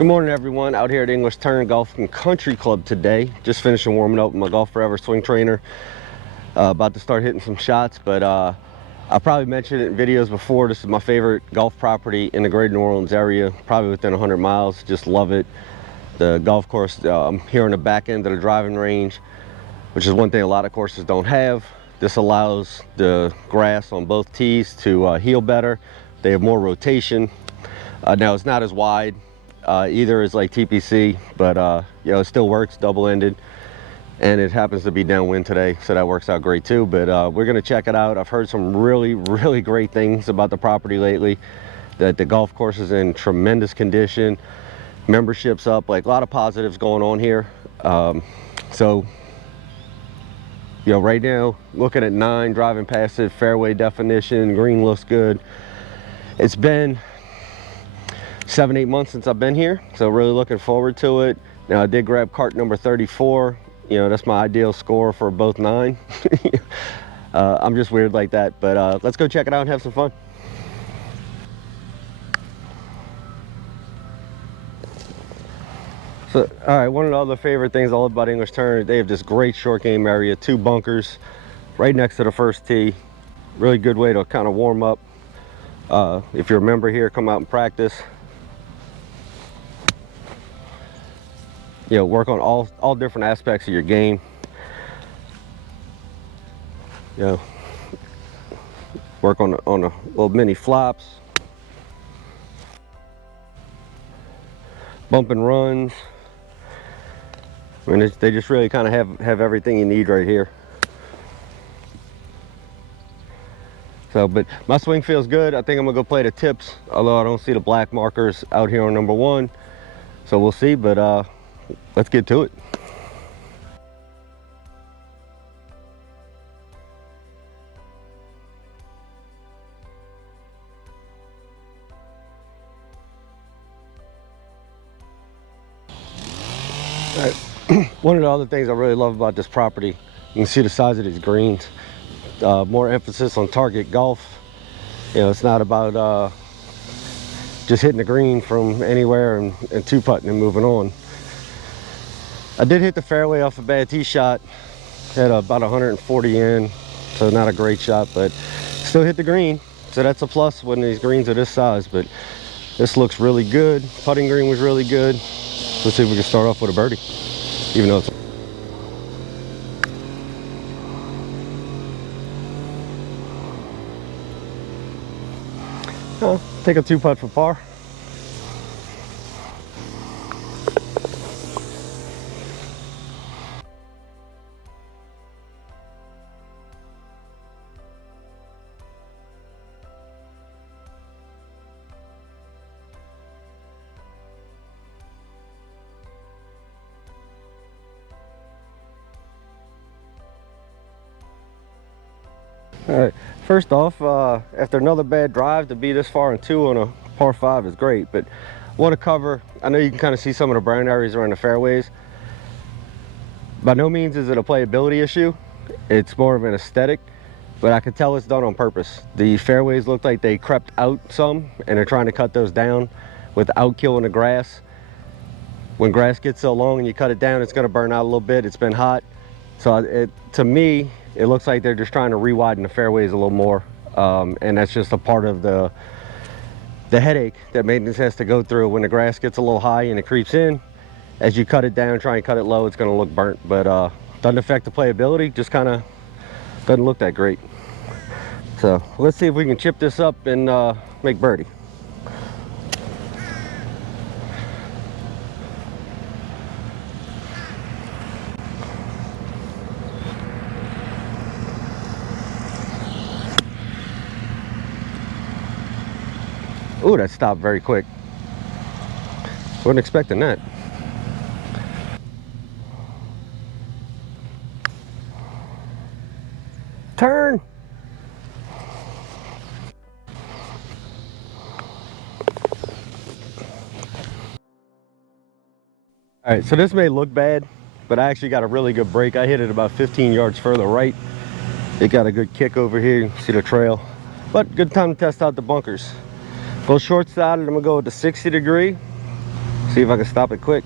Good morning, everyone. Out here at English Turn Golf and Country Club today. Just finishing warming up with my GolfFOREVER swing trainer. About to start hitting some shots, but I probably mentioned it in videos before. This is my favorite golf property in the greater New Orleans area, probably within 100 miles. Just love it. The golf course, I'm here on the back end of the driving range, which is one thing a lot of courses don't have. This allows the grass on both tees to heal better. They have more rotation. Now it's not as wide either as like TPC, but you know, it still works double-ended, and it happens to be downwind today, so that works out great too. But we're gonna check it out. I've heard some really great things about the property lately, that the golf course is in tremendous condition, membership's up, like a lot of positives going on here. So you know, right now looking at 9, driving past it, fairway definition, green looks good. It's been 7-8 months since I've been here, so really looking forward to it. Now I did grab cart number 34. You know, that's my ideal score for both 9. I'm just weird like that, but let's go check it out and have some fun. So, all right, one of the other favorite things I love about English Turn, they have this great short game area, 2 bunkers right next to the first tee. Really good way to kind of warm up. If you're a member here, come out and practice. You know, work on all different aspects of your game. You know, work on the little mini flops, bump and runs. I mean, they just really kind of have everything you need right here. So, but my swing feels good. I think I'm gonna go play the tips, although I don't see the black markers out here on number 1. So we'll see, but let's get to it. All right. One of the other things I really love about this property, you can see the size of these greens. More emphasis on target golf. You know, it's not about just hitting the green from anywhere and 2-putting and moving on. I did hit the fairway off a bad tee shot, had about 140 in, so not a great shot, but still hit the green, so that's a plus when these greens are this size. But this looks really good. Putting green was really good. Let's see if we can start off with a birdie, even though it's take a 2-putt for par. All right, first off, after another bad drive, to be this far in 2 on a par 5 is great, but I want to cover, I know you can kind of see some of the brown areas around the fairways. By no means is it a playability issue, it's more of an aesthetic, but I can tell it's done on purpose. The fairways look like they crept out some, and they're trying to cut those down without killing the grass. When grass gets so long and you cut it down, it's going to burn out a little bit. It's been hot, so to me, it looks like they're just trying to re-widen the fairways a little more, and that's just a part of the headache that maintenance has to go through. When the grass gets a little high and it creeps in, as you cut it down, try and cut it low, it's going to look burnt, but doesn't affect the playability, just kind of doesn't look that great. So let's see if we can chip this up and make birdie. Ooh, that stopped very quick. Wasn't expecting that. Turn. All right, so this may look bad, but I actually got a really good break. I hit it about 15 yards further right. It got a good kick over here. You can see the trail. But good time to test out the bunkers. Go short sided, I'm gonna go with the 60 degree. See if I can stop it quick.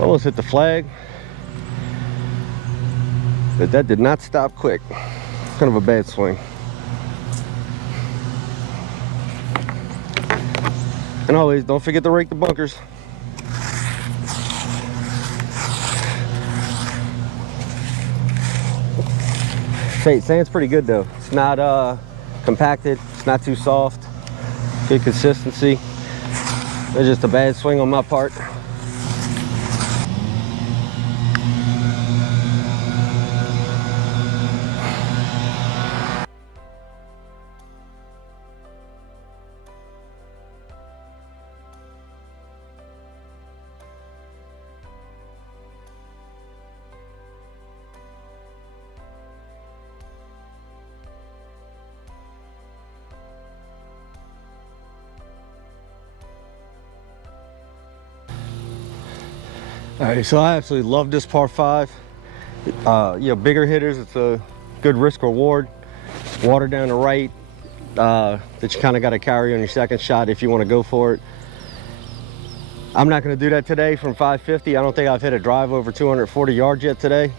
Almost hit the flag, but that did not stop quick. Kind of a bad swing. And always, don't forget to rake the bunkers. Sand's pretty good though. It's not compacted, it's not too soft. Good consistency. It's just a bad swing on my part. All right, so I absolutely love this par 5. You know, bigger hitters, it's a good risk reward. Water down the right that you kind of got to carry on your second shot if you want to go for it. I'm not going to do that today from 550. I don't think I've hit a drive over 240 yards yet today.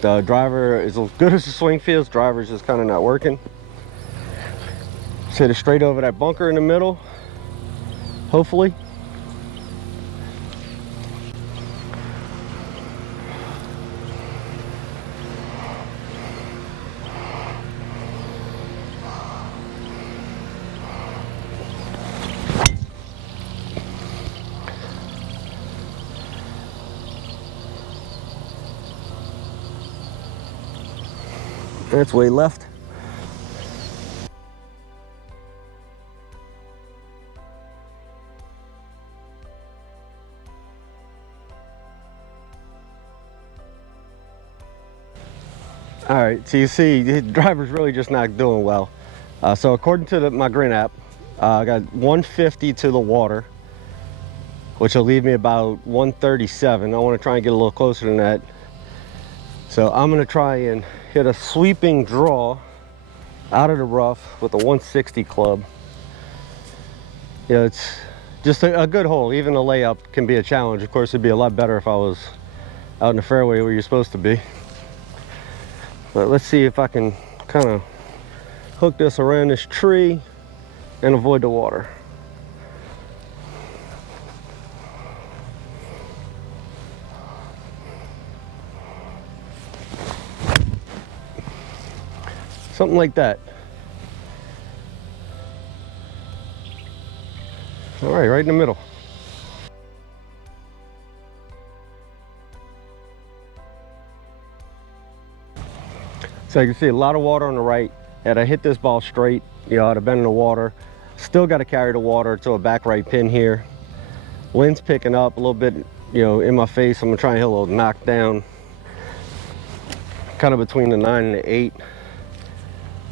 The driver is as good as the swing feels. Driver's just kind of not working. Just hit it straight over that bunker in the middle, hopefully. That's way left. All right, so you see the driver's really just not doing well. So according to my Grin app, I got 150 to the water, which will leave me about 137. I want to try and get a little closer than that. So I'm going to try and hit a sweeping draw out of the rough with a 160 club. You know, it's just a good hole. Even a layup can be a challenge. Of course, it'd be a lot better if I was out in the fairway where you're supposed to be. But let's see if I can kind of hook this around this tree and avoid the water. Something like that. All right, right in the middle. So you can see a lot of water on the right. Had I hit this ball straight, you know, I'd have been in the water. Still got to carry the water to a back right pin here. Wind's picking up a little bit, you know, in my face. I'm gonna try and hit a little knockdown, kind of between the 9 and the 8.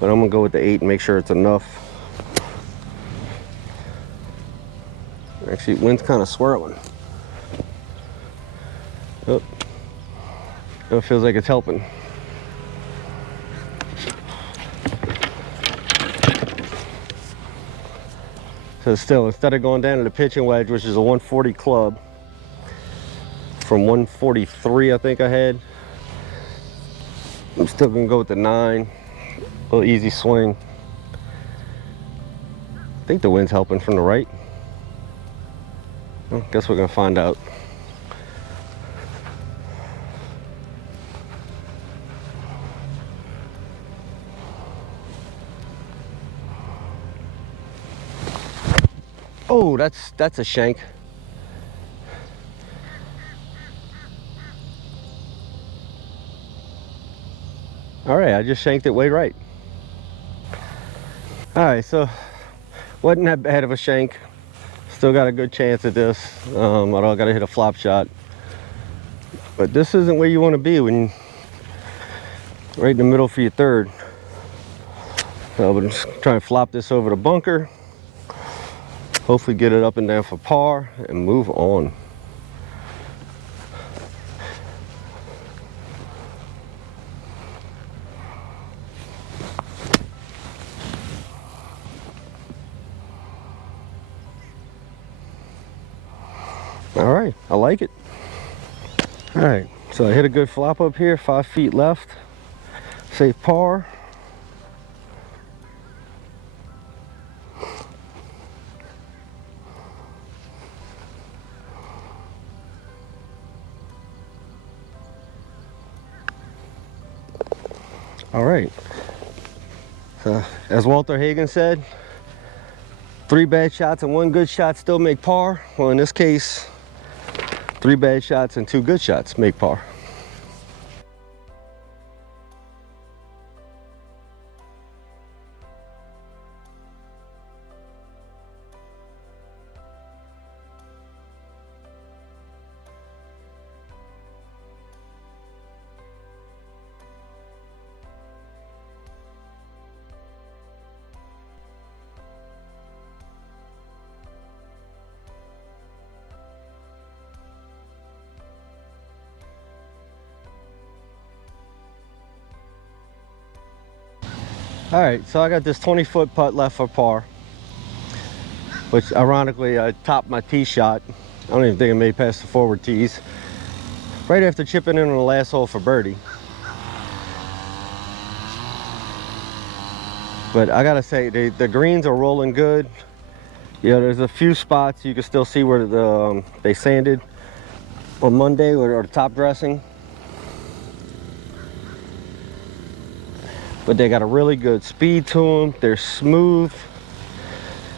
But I'm gonna go with the 8 and make sure it's enough. Actually, wind's kind of swirling. Oh, it feels like it's helping. So still, instead of going down to the pitching wedge, which is a 140 club, from 143 I think I had, I'm still gonna go with the 9. A little easy swing. I think the wind's helping from the right. Well, guess we're gonna find out. Oh, that's a shank. All right, I just shanked it way right. All right, so wasn't that bad of a shank. Still got a good chance at this. I don't gotta hit a flop shot. But this isn't where you want to be when right in the middle for your third. So I'm just trying to flop this over the bunker. Hopefully get it up and down for par and move on. All right, I like it. All right, so I hit a good flop up here, 5 feet left, safe par. All right, so as Walter Hagen said, 3 bad shots and 1 good shot still make par. Well, in this case, 3 bad shots and 2 good shots make par. All right, so I got this 20-foot putt left for par, which ironically I topped my tee shot. I don't even think I made past the forward tees. Right after chipping in on the last hole for birdie. But I gotta say, the greens are rolling good. You know, there's a few spots you can still see where they sanded on Monday or the top dressing. But they got a really good speed to them. They're smooth.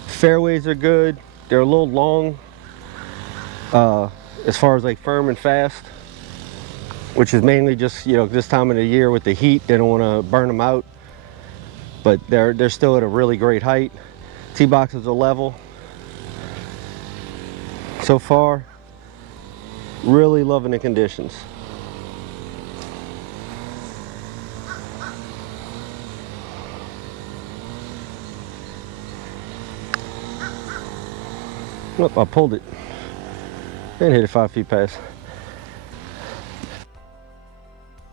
Fairways are good. They're a little long as far as like firm and fast, which is mainly just, you know, this time of the year with the heat, they don't want to burn them out. But they're still at a really great height. Tee boxes are level. So far, really loving the conditions. Nope, I pulled it and hit it 5 feet past.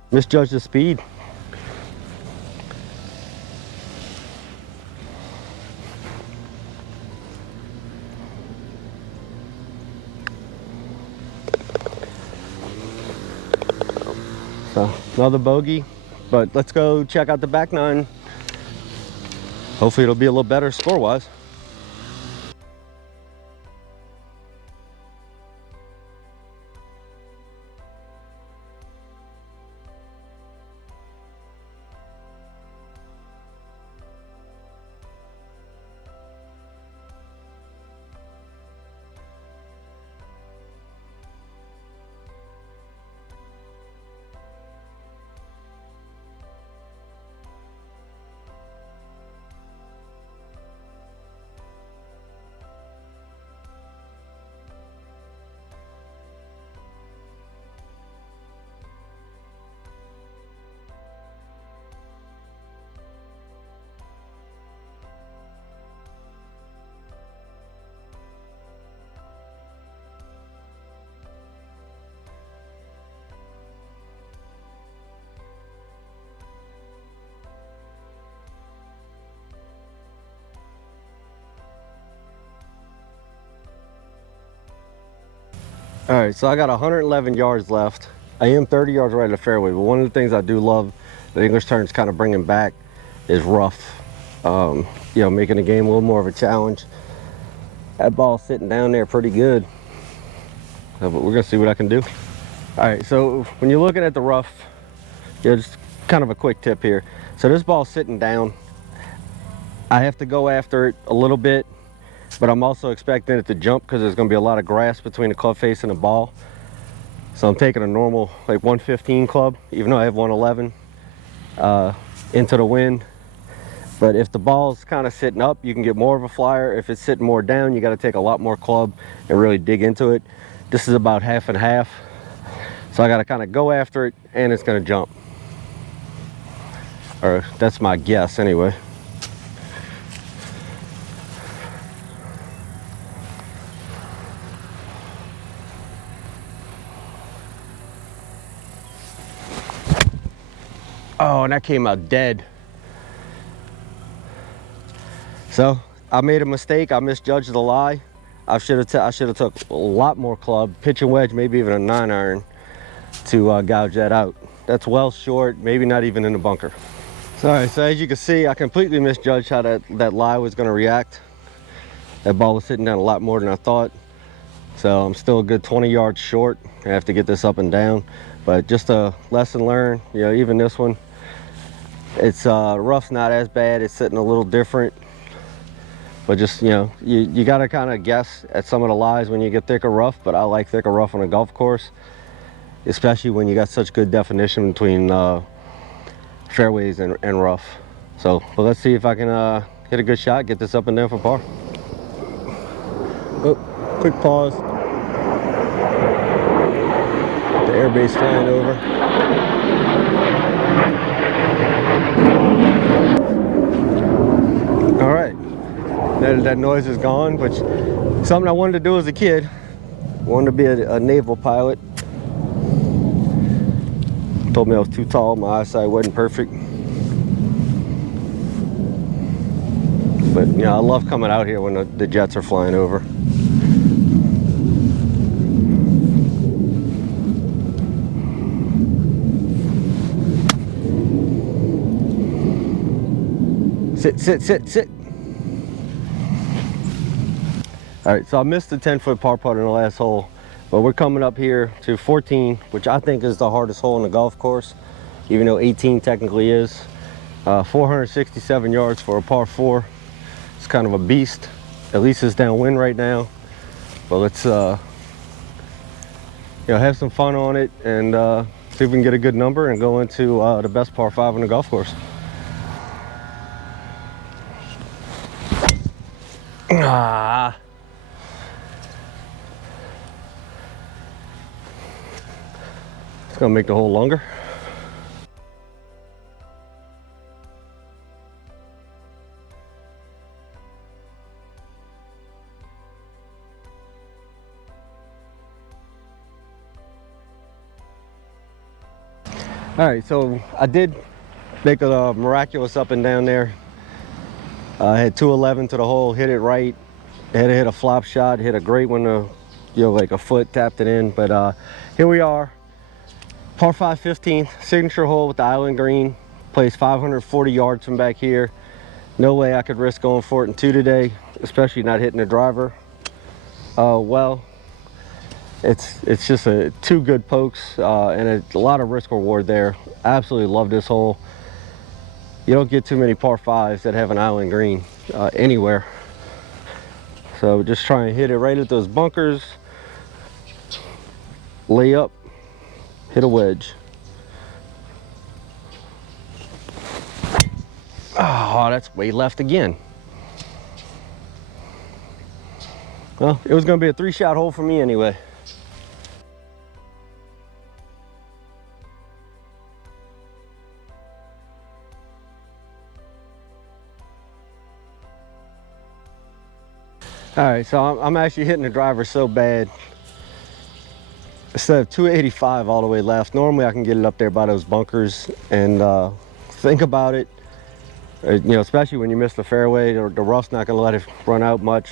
Misjudged the speed. So another bogey, but let's go check out the back nine. Hopefully it'll be a little better score-wise. All right, so I got 111 yards left. I am 30 yards right of the fairway, but one of the things I do love the English Tournament's kind of bringing back is rough. You know, making the game a little more of a challenge. That ball's sitting down there pretty good. But we're gonna see what I can do. All right, so when you're looking at the rough, you know, just kind of a quick tip here. So this ball's sitting down. I have to go after it a little bit, but I'm also expecting it to jump because there's going to be a lot of grass between the club face and the ball. So I'm taking a normal like 115 club, even though I have 111 into the wind. But if the ball's kind of sitting up, you can get more of a flyer. If it's sitting more down, you got to take a lot more club and really dig into it. This is about half and half. So I got to kind of go after it and it's going to jump. Or that's my guess anyway. that came out dead. So I made a mistake. I misjudged the lie. I should have took a lot more club, pitching wedge, maybe even a 9-iron to gouge that out. That's well short, maybe not even in the bunker. So, all right, so as you can see, I completely misjudged how that lie was going to react. That ball was sitting down a lot more than I thought. So I'm still a good 20 yards short. I have to get this up and down, but just a lesson learned. You know, even this one, it's rough's not as bad. It's sitting a little different, but just, you know, you got to kind of guess at some of the lies when you get thicker rough. But I like thicker rough on a golf course, especially when you got such good definition between fairways and rough. So, but let's see if I can hit a good shot, get this up and down for par. Oh, quick pause. The airbase flying over. All right, that noise is gone, which something I wanted to do as a kid. Wanted to be a naval pilot. Told me I was too tall, my eyesight wasn't perfect. But you know, I love coming out here when the jets are flying over. Sit, sit, sit, sit. All right, so I missed the 10-foot par putt in the last hole, but we're coming up here to 14, which I think is the hardest hole in the golf course, even though 18 technically is. 467 yards for a par 4. It's kind of a beast. At least it's downwind right now, but let's you know, have some fun on it and see if we can get a good number and go into the best par 5 on the golf course. Ah. It's gonna make the hole longer. All right, so I did make a miraculous up and down there. I had 211 to the hole, hit it right. Had to hit a flop shot, hit a great one to, you know, like a foot, tapped it in. But here we are, par 5 15th, signature hole with the island green. Plays 540 yards from back here. No way I could risk going for it in 2 today, especially not hitting the driver. Well, it's just 2 good pokes and a lot of risk reward there. Absolutely love this hole. You don't get too many par 5s that have an island green anywhere. So just try and hit it right at those bunkers. Lay up, hit a wedge. Oh, that's way left again. Well, it was gonna be a 3-shot hole for me anyway. All right, so I'm actually hitting the driver so bad. Instead of 285 all the way left, normally I can get it up there by those bunkers. And think about it, you know, especially when you miss the fairway, the rough's not gonna let it run out much.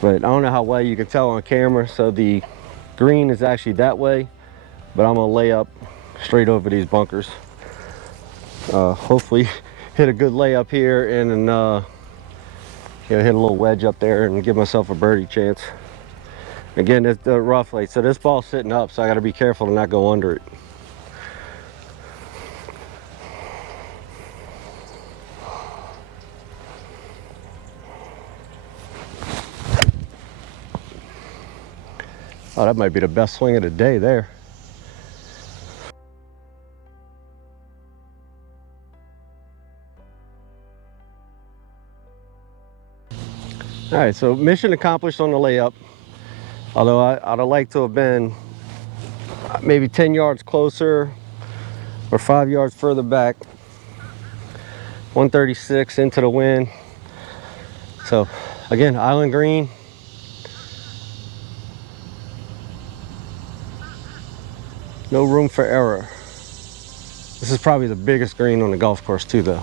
But I don't know how well you can tell on camera. So the green is actually that way, but I'm gonna lay up straight over these bunkers. Hopefully hit a good layup here and then you know, hit a little wedge up there and give myself a birdie chance. Again, it's the rough late, so this ball's sitting up, so I got to be careful to not go under it. Oh, that might be the best swing of the day there. All right, so mission accomplished on the layup. Although I'd have liked to have been maybe 10 yards closer or 5 yards further back. 136 into the wind. So again, island green. No room for error. This is probably the biggest green on the golf course too, though.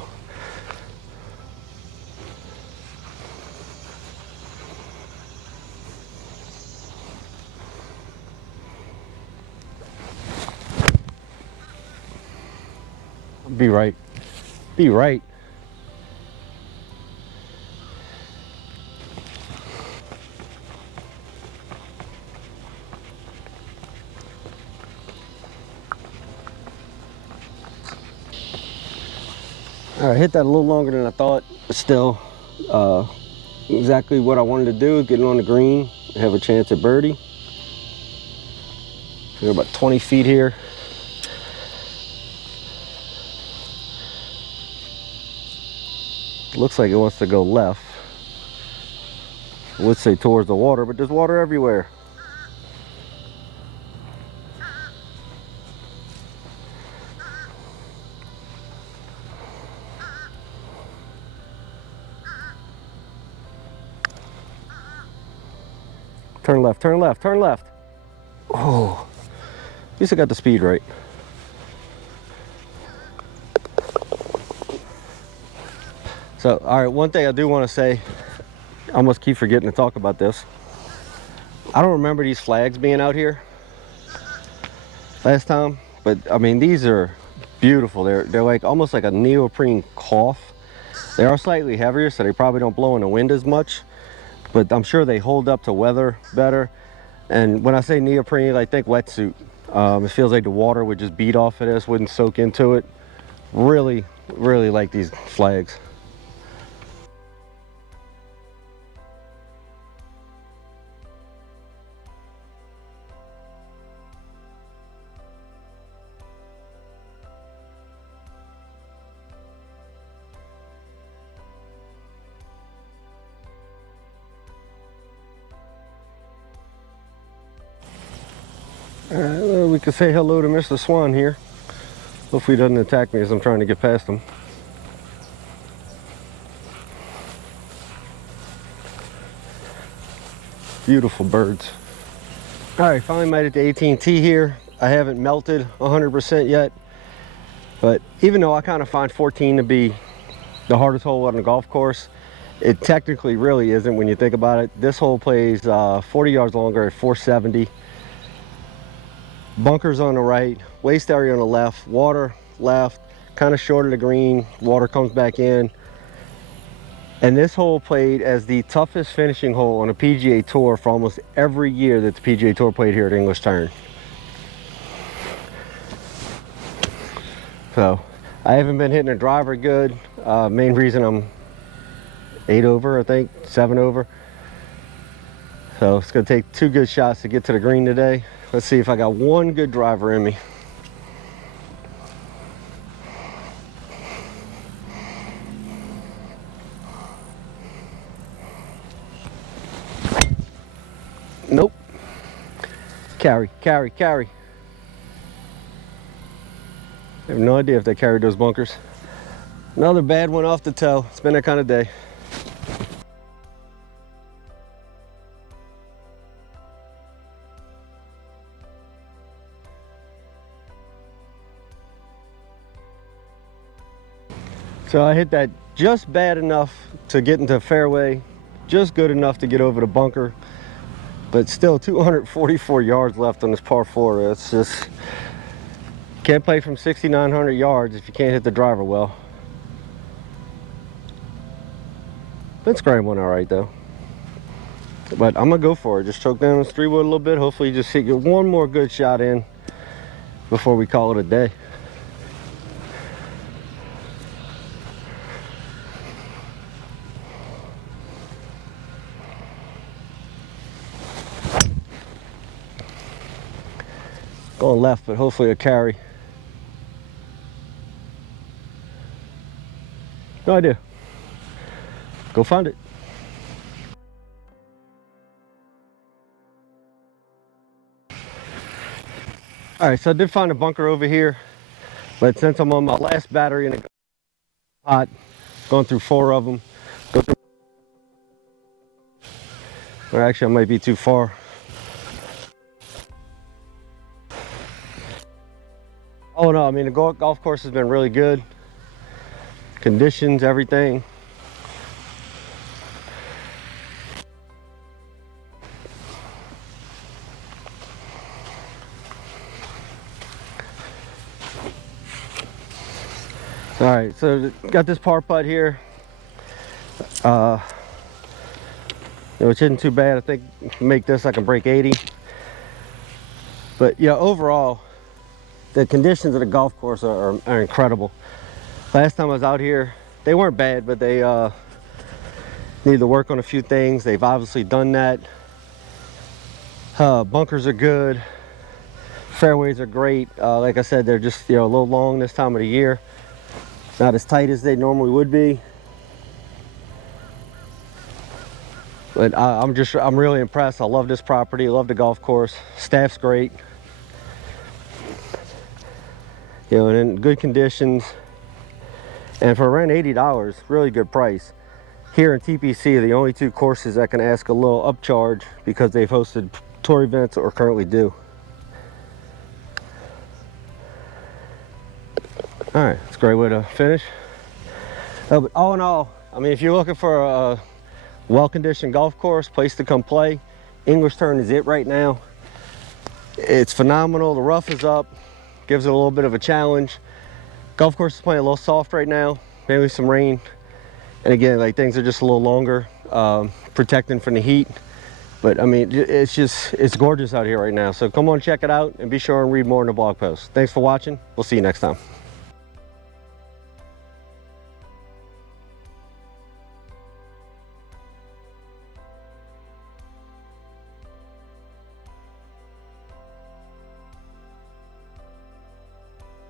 Be right. Be right. All right, hit that a little longer than I thought, but still exactly what I wanted to do, getting on the green, have a chance at birdie. We're about 20 feet here. Looks like it wants to go left. I would say towards the water, but there's water everywhere. Turn left, turn left, turn left. Oh, at least I got the speed right. So, all right, one thing I do want to say, I almost keep forgetting to talk about this. I don't remember these flags being out here last time, but I mean, these are beautiful. They're like almost like a neoprene cloth. They are slightly heavier, so they probably don't blow in the wind as much, but I'm sure they hold up to weather better. And when I say neoprene, I think wetsuit. It feels like the water would just beat off of this, wouldn't soak into it. Really, really like these flags. We could say hello to Mr. Swan here. Hopefully he doesn't attack me as I'm trying to get past him. Beautiful birds. All right, finally made it to 18T here. I haven't melted 100% yet, but even though I kind of find 14 to be the hardest hole on the golf course, it technically really isn't when you think about it. This hole plays 40 yards longer at 470. Bunkers on the right, waste area on the left, water left, kind of short of the green, water comes back in. And this hole played as the toughest finishing hole on a PGA Tour for almost every year that the PGA Tour played here at English Turn. So I haven't been hitting a driver good. Main reason I'm 8 over, I think, 7 over. So it's gonna take 2 good shots to get to the green today. Let's see if I got one good driver in me. Nope. Carry, carry, carry. I have no idea if they carried those bunkers. Another bad one off the toe. It's been that kind of day. So I hit that just bad enough to get into the fairway, just good enough to get over the bunker, but still 244 yards left on this par 4. It's just, can't play from 6,900 yards if you can't hit the driver well. Been scrambling all right though. But I'm gonna go for it. Just choke down this 3-wood a little bit. Hopefully just get one more good shot in before we call it a day. Going left, but hopefully a carry. No idea. Go find it. All right, so I did find a bunker over here, but since I'm on my last battery in the pot, going through 4 of them, or actually I might be too far. Oh no, I mean the golf course has been really good. Conditions, everything. All right, so got this par putt here, which isn't too bad. I think make this I can break 80. But yeah, overall, the conditions of the golf course are incredible. Last time I was out here, they weren't bad, but they need to work on a few things. They've obviously done that. Bunkers are good. Fairways are great. Like I said, they're just a little long this time of the year. Not as tight as they normally would be. But I'm really impressed. I love this property. I love the golf course. Staff's great. And in good conditions. And for around $80, really good price. Here in TPC are the only two courses that can ask a little upcharge because they've hosted tour events or currently do. All right, it's a great way to finish. But all in all, I mean, if you're looking for a well-conditioned golf course, place to come play, English Turn is it right now. It's phenomenal. The rough is up, gives it a little bit of a challenge. Golf course is playing a little soft right now, maybe some rain. And again, like things are just a little longer, protecting from the heat. But I mean, it's gorgeous out here right now. So come on, check it out and be sure and read more in the blog post. Thanks for watching. We'll see you next time.